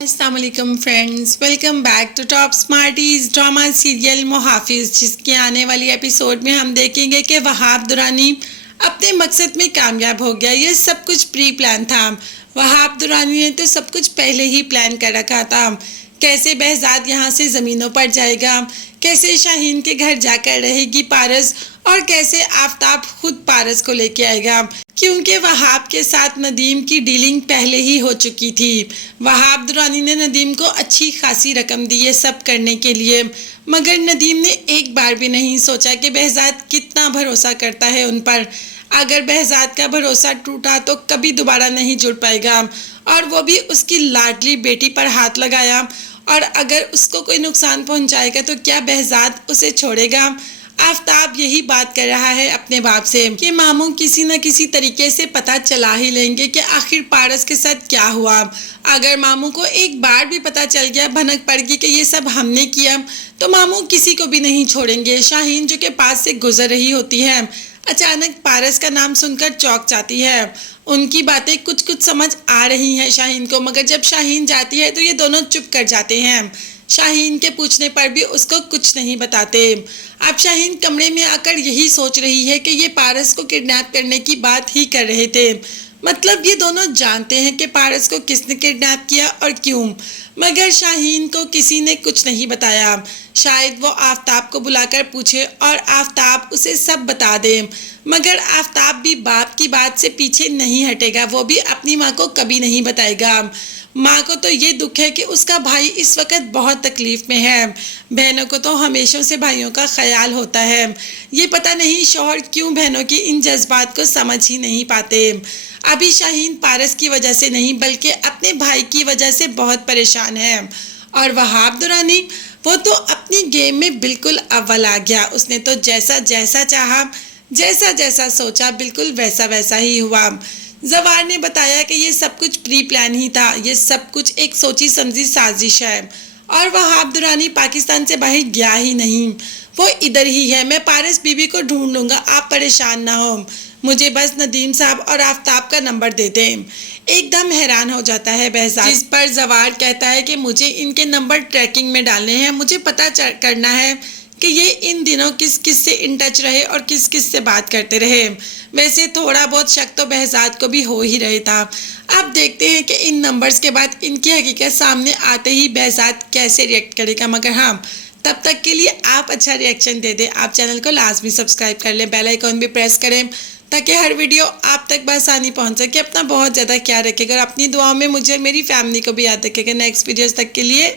السلام علیکم friends, welcome back to top smarties drama serial Muhafiz, جس کے آنے والی ایپیسوڈ میں ہم دیکھیں گے کہ وہاب درانی اپنے مقصد میں کامیاب ہو گیا۔ یہ سب کچھ پری پلان تھا۔ وہاب درانی نے تو سب کچھ پہلے ہی پلان کر رکھا تھا، کیسے بہزاد یہاں سے زمینوں پر جائے گا، کیسے شاہین کے گھر جا کر رہے گی پارس، اور کیسے آفتاب خود پارس کو لے کے آئے گا، کیونکہ وہاب کے ساتھ ندیم کی ڈیلنگ پہلے ہی ہو چکی تھی۔ وہاب درانی نے ندیم کو اچھی خاصی رقم دی یہ سب کرنے کے لیے، مگر ندیم نے ایک بار بھی نہیں سوچا کہ بہزاد کتنا بھروسہ کرتا ہے ان پر۔ اگر بہزاد کا بھروسہ ٹوٹا تو کبھی دوبارہ نہیں جڑ پائے گا، اور وہ بھی اس کی لاڈلی بیٹی پر ہاتھ لگایا، اور اگر اس کو کوئی نقصان پہنچائے گا تو کیا بہزاد اسے چھوڑے گا؟ آفتاب یہی بات کر رہا ہے اپنے باپ سے کہ ماموں کسی نہ کسی طریقے سے پتہ چلا ہی لیں گے کہ آخر پارس کے ساتھ کیا ہوا۔ اگر ماموں کو ایک بار بھی پتہ چل گیا، بھنک پڑ گئی کہ یہ سب ہم نے کیا، تو ماموں کسی کو بھی نہیں چھوڑیں گے۔ شاہین جو کہ پاس سے گزر رہی ہوتی ہے، اچانک پارس کا نام سن کر چونک جاتی ہے۔ ان کی باتیں کچھ سمجھ آ رہی ہیں شاہین کو، مگر جب شاہین جاتی ہے تو یہ دونوں چپ کر جاتے ہیں۔ شاہین کے پوچھنے پر بھی اس کو کچھ نہیں بتاتے۔ اب شاہین کمرے میں آ کر یہی سوچ رہی ہے کہ یہ پارس کو کڈنیپ کرنے کی بات ہی کر رہے تھے، مطلب یہ دونوں جانتے ہیں کہ پارس کو کس نے کڈنیپ کیا اور کیوں، مگر شاہین کو کسی نے کچھ نہیں بتایا۔ شاید وہ آفتاب کو بلا کر پوچھے اور آفتاب اسے سب بتا دے، مگر آفتاب بھی باپ کی بات سے پیچھے نہیں ہٹے گا، وہ بھی اپنی ماں کو کبھی نہیں بتائے گا۔ ماں کو تو یہ دکھ ہے کہ اس کا بھائی اس وقت بہت تکلیف میں ہے، بہنوں کو تو ہمیشہ سے بھائیوں کا خیال ہوتا ہے، یہ پتہ نہیں شوہر کیوں بہنوں کی ان جذبات کو سمجھ ہی نہیں پاتے۔ ابھی شاہین پارس کی وجہ سے نہیں بلکہ اپنے بھائی کی وجہ سے بہت پریشان ہے، اور وہاب درانی وہ تو اپنی گیم میں بالکل اول آ گیا۔ اس نے تو جیسا چاہا، جیسا سوچا، بالکل ویسا ہی ہوا۔ زوار نے بتایا کہ یہ سب کچھ پری پلان ہی تھا، یہ سب کچھ ایک سوچی سمجھی سازش ہے، اور وہاب درانی پاکستان سے باہر گیا ہی نہیں، وہ ادھر ہی ہے۔ میں پارس بی بی کو ڈھونڈ لوں گا، آپ پریشان نہ ہو، مجھے بس ندیم صاحب اور آفتاب کا نمبر دے دیں۔ ایک دم حیران ہو جاتا ہے بہزاد، جس پر زوار کہتا ہے کہ مجھے ان کے نمبر ٹریکنگ میں ڈالنے ہیں، مجھے پتہ کرنا ہے کہ یہ ان دنوں کس سے ان ٹچ رہے اور کس سے بات کرتے رہے۔ ویسے تھوڑا بہت شک تو بہزاد کو بھی ہو ہی رہے تھا۔ اب دیکھتے ہیں کہ ان نمبرز کے بعد ان کی حقیقت سامنے آتے ہی بہزاد کیسے ریئیکٹ کرے گا، مگر ہاں تب تک کے لیے آپ اچھا ریئیکشن دے دیں، آپ چینل کو لازمی سبسکرائب کر لیں، بیل آئیکن بھی پریس کریں تاکہ ہر ویڈیو آپ تک بآسانی پہنچ سکے۔ اپنا بہت زیادہ خیال رکھے گا اور اپنی دعاؤں میں مجھے میری فیملی کو بھی یاد رکھے گا۔ نیکسٹ ویڈیوز تک کے لیے